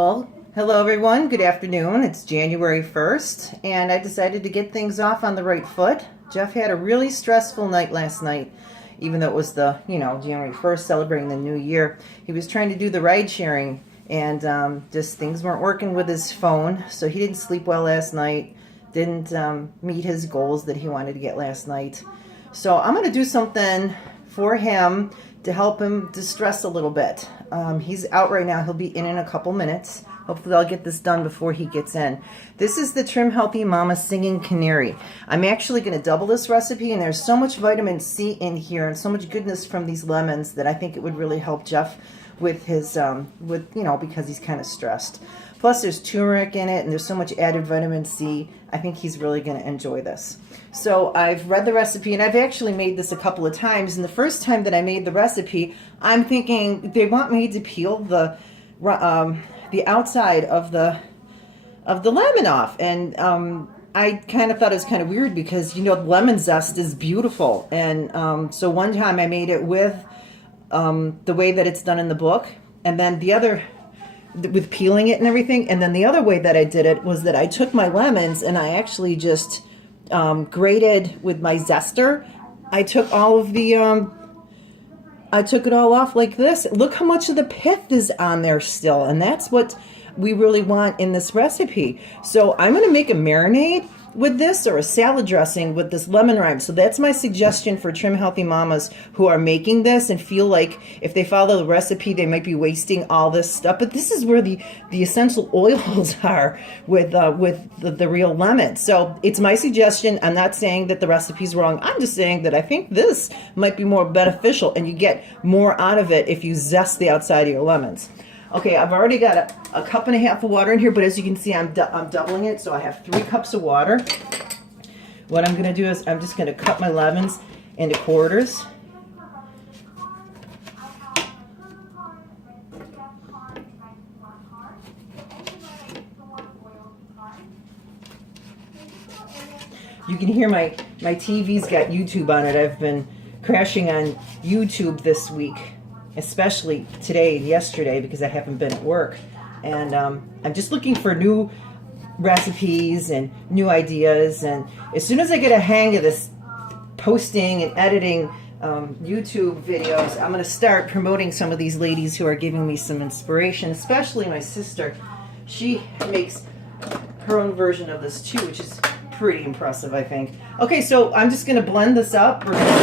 Well, hello everyone, good afternoon. It's January 1st and I decided to get things off on the right foot. Jeff had a really stressful night last night, even though it was the, January 1st celebrating the new year. He was trying to do the ride sharing and just things weren't working with his phone, so he didn't sleep well last night, didn't meet his goals that he wanted to get last night. So I'm going to do something for him to help him distress a little bit. He's out right now. He'll be in a couple minutes. Hopefully I'll get this done before he gets in. This is the Trim Healthy Mama Singing Canary. I'm actually going to double this recipe, and there's so much vitamin C in here and so much goodness from these lemons that I think it would really help Jeff with his, because he's kind of stressed. Plus there's turmeric in it and there's so much added vitamin C. I think he's really going to enjoy this. So I've read the recipe, and I've actually made this a couple of times. And the first time that I made the recipe, I'm thinking they want me to peel the outside of the lemon off, and I kind of thought it was kind of weird because lemon zest is beautiful. And so one time I made it with the way that it's done in the book, and then the other with peeling it and everything. And then the other way that I did it was that I took my lemons and I actually just grated with my zester. I took all of the I took it all off like this. Look how much of the pith is on there still, and that's what we really want in this recipe. So I'm going to make a marinade with this, or a salad dressing with this lemon rind. So that's my suggestion for Trim Healthy Mamas who are making this and feel like if they follow the recipe they might be wasting all this stuff. But this is where the essential oils are with the real lemon. So it's my suggestion. I'm not saying that the recipe's wrong. I'm just saying that I think this might be more beneficial, and you get more out of it if you zest the outside of your lemons. Okay, I've already got a cup and a half of water in here, but as you can see, I'm doubling it, so I have 3 cups of water. What I'm going to do is I'm just going to cut my lemons into quarters. You can hear my TV's got YouTube on it. I've been crashing on YouTube this week, especially today and yesterday, because I haven't been at work. And I'm just looking for new recipes and new ideas. And as soon as I get a hang of this posting and editing YouTube videos, I'm going to start promoting some of these ladies who are giving me some inspiration, especially my sister. She makes her own version of this too, which is pretty impressive, I think. Okay, so I'm just going to blend this up. We're going to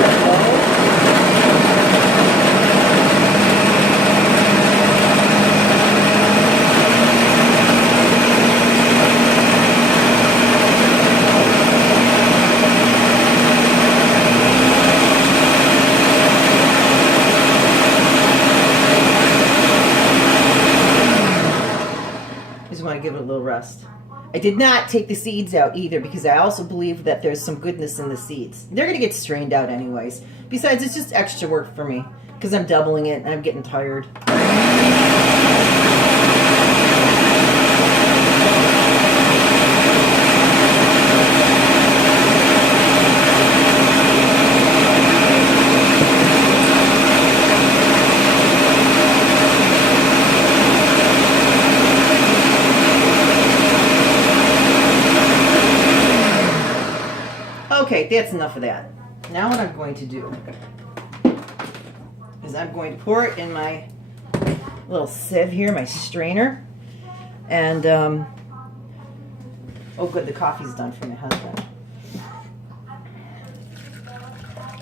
give it a little rest. I did not take the seeds out either, because I also believe that there's some goodness in the seeds. They're going to get strained out anyways. Besides, it's just extra work for me because I'm doubling it and I'm getting tired. Okay, that's enough of that. Now what I'm going to do is I'm going to pour it in my little sieve here, my strainer. And, oh good, the coffee's done for my husband.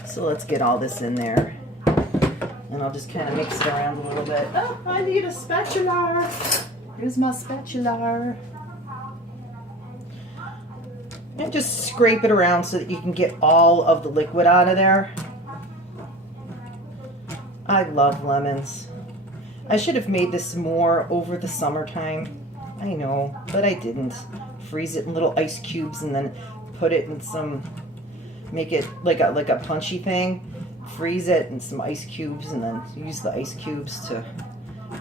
So let's get all this in there. And I'll just kind of mix it around a little bit. Oh, I need a spatula. Here's my spatula. And just scrape it around so that you can get all of the liquid out of there. I love lemons. I should have made this more over the summertime. I know, but I didn't. Freeze it in little ice cubes and then put it in some, make it like a punchy thing. Freeze it in some ice cubes and then use the ice cubes to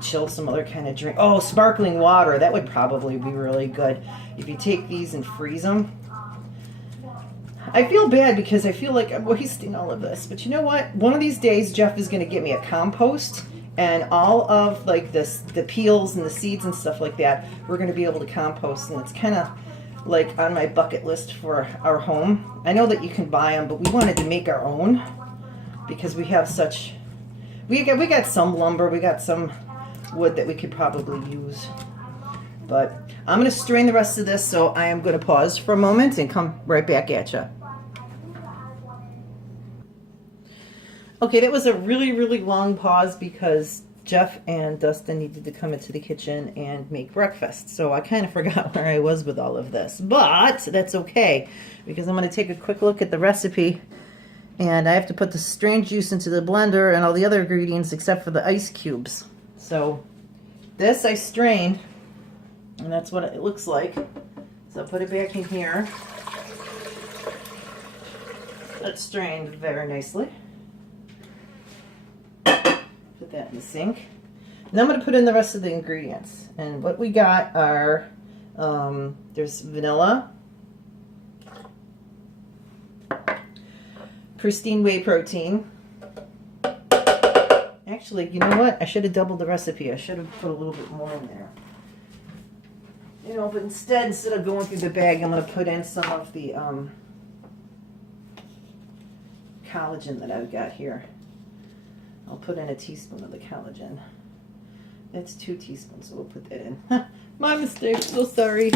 chill some other kind of drink. Oh, sparkling water. That would probably be really good if you take these and freeze them. I feel bad because I feel like I'm wasting all of this. But you know what? One of these days, Jeff is going to get me a compost, And all of like this, the peels and the seeds and stuff like that, we're going to be able to compost. And it's kind of like on my bucket list for our home. I know that you can buy them, but we wanted to make our own because we have such, we got some lumber, we got some wood that we could probably use. But I'm going to strain the rest of this, so I am going to pause for a moment and come right back at you. Okay, that was a really, really long pause because Jeff and Dustin needed to come into the kitchen and make breakfast. So I kind of forgot where I was with all of this. But that's okay because I'm going to take a quick look at the recipe. And I have to put the strained juice into the blender and all the other ingredients except for the ice cubes. So this I strained, and that's what it looks like. So I'll put it back in here. That's strained very nicely. Put that in the sink. Now I'm going to put in the rest of the ingredients. And what we got are, there's vanilla, pristine whey protein. Actually, you know what? I should have doubled the recipe. I should have put a little bit more in there. You know, but instead of going through the bag, I'm going to put in some of the collagen that I've got here. I'll put in a teaspoon of the collagen. That's 2 teaspoons, so we'll put that in. My mistake, so sorry.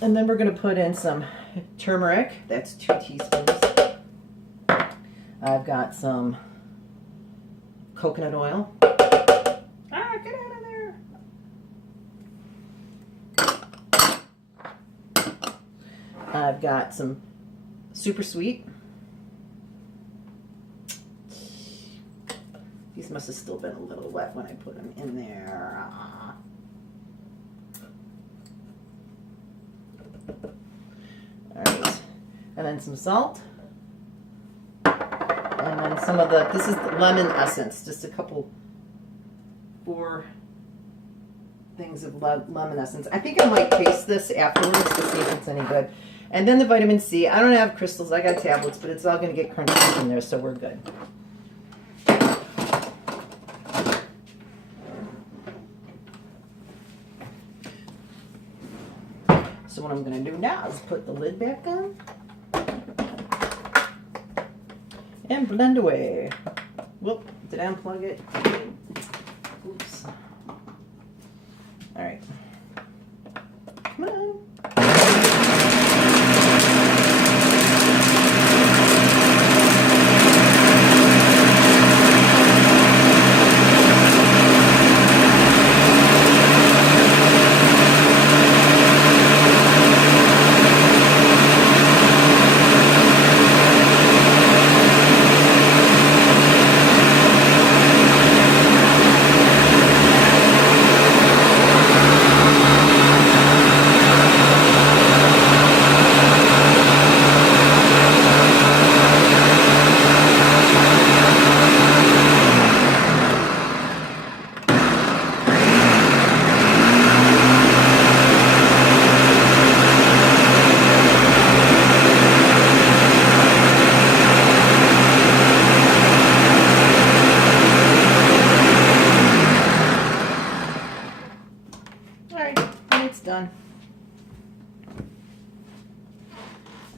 And then we're going to put in some turmeric. That's 2 teaspoons. I've got some coconut oil. Ah, get out of there. I've got some super sweet. These must have still been a little wet when I put them in there. All right, and then some salt. And then some of the, this is the lemon essence, just a couple, 4 things of lemon essence. I think I might taste this afterwards to see if it's any good. And then the vitamin C. I don't have crystals, I got tablets, but it's all going to get crunchy in there, so we're good. So what I'm going to do now is put the lid back on and blend away. Whoop, did I unplug it? Oops. All right. Come on.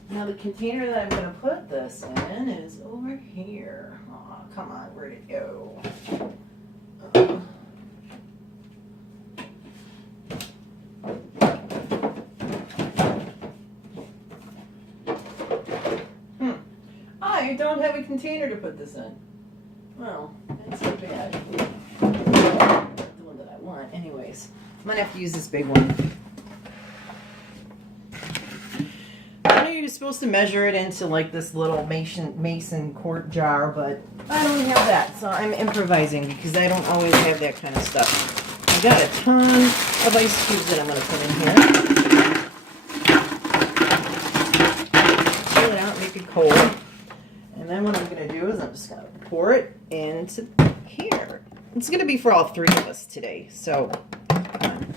Now the container that I'm going to put this in is over here. Oh, come on, where'd it go? I don't have a container to put this in. Well, that's so bad. Not the one that I want. Anyways, I'm going to have to use this big one. You're supposed to measure it into like this little mason quart jar, but I don't have that, so I'm improvising because I don't always have that kind of stuff. I got a ton of ice cubes that I'm going to put in here. Pull it out, make it cold, and then what I'm going to do is I'm just going to pour it into here. It's going to be for all 3 of us today, so come on.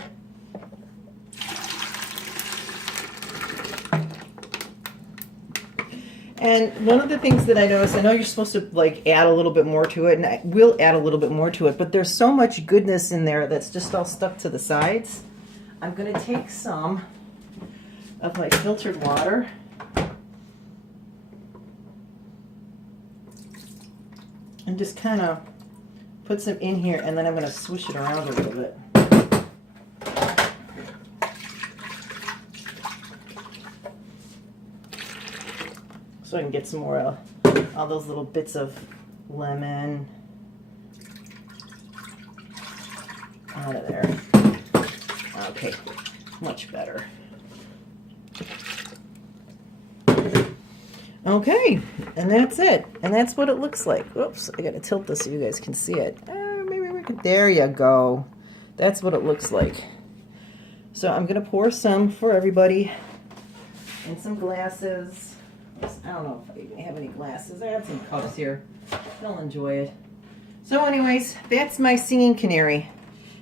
And one of the things that I noticed, I know you're supposed to like add a little bit more to it, and I will add a little bit more to it, but there's so much goodness in there that's just all stuck to the sides. I'm going to take some of my filtered water and just kind of put some in here, and then I'm going to swish it around a little bit. So I can get some more all those little bits of lemon out of there. Okay, much better. Okay, and that's it. And that's what it looks like. Oops, I gotta tilt this so you guys can see it. Maybe we can, there you go. That's what it looks like. So I'm gonna pour some for everybody in some glasses. I don't know if I even have any glasses. I have some cups here. They'll enjoy it. So anyways, that's my singing canary.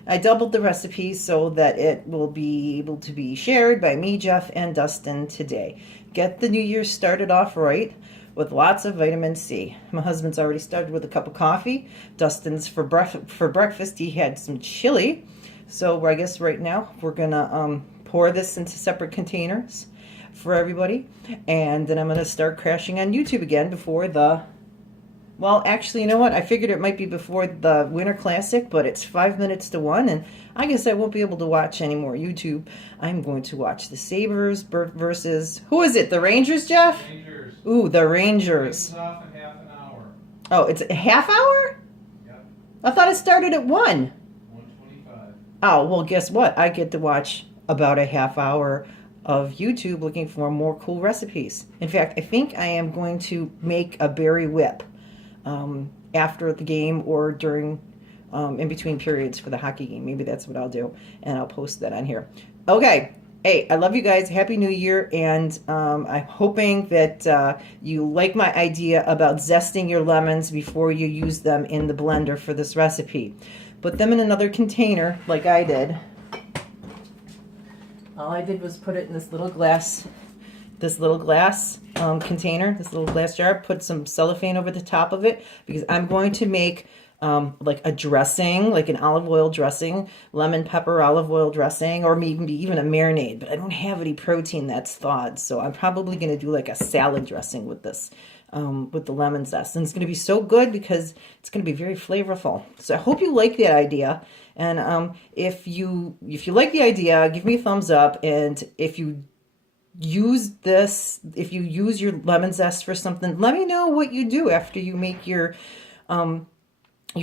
I doubled the recipe so that it will be able to be shared by me, Jeff, and Dustin today. Get the new year started off right with lots of vitamin C. My husband's already started with a cup of coffee. Dustin's for breakfast, he had some chili. So I guess right now we're gonna pour this into separate containers for everybody, and then I'm going to start crashing on YouTube again before the, well, actually, you know what, I figured it might be before the Winter Classic, but it's 5 minutes to 1, and I guess I won't be able to watch any more YouTube. I'm going to watch the Sabres versus, who is it, the Rangers, Jeff? Rangers. Ooh, the Rangers. It's off in half an hour. Oh, it's a half hour? Yep. I thought it started at 1. 1:25. Oh, well, guess what, I get to watch about a half hour of YouTube looking for more cool recipes. In fact, I think I am going to make a berry whip after the game or during in between periods for the hockey game. Maybe that's what I'll do, and I'll post that on here. Okay, hey, I love you guys. Happy New Year, and I'm hoping that you like my idea about zesting your lemons before you use them in the blender for this recipe. Put them in another container like I did. All I did was put it in this little glass container, this little glass jar, put some cellophane over the top of it, because I'm going to make like a dressing, like an olive oil dressing, lemon pepper olive oil dressing, or maybe even a marinade, but I don't have any protein that's thawed, so I'm probably going to do like a salad dressing with this, with the lemon zest, and it's going to be so good because it's going to be very flavorful. So I hope you like that idea. And if you like the idea, give me a thumbs up. And if you use your lemon zest for something, let me know what you do after you make your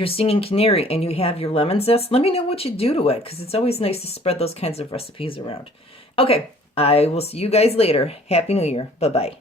singing canary and you have your lemon zest. Let me know what you do to it, because it's always nice to spread those kinds of recipes around. Okay, I will see you guys later. Happy New Year. Bye-bye.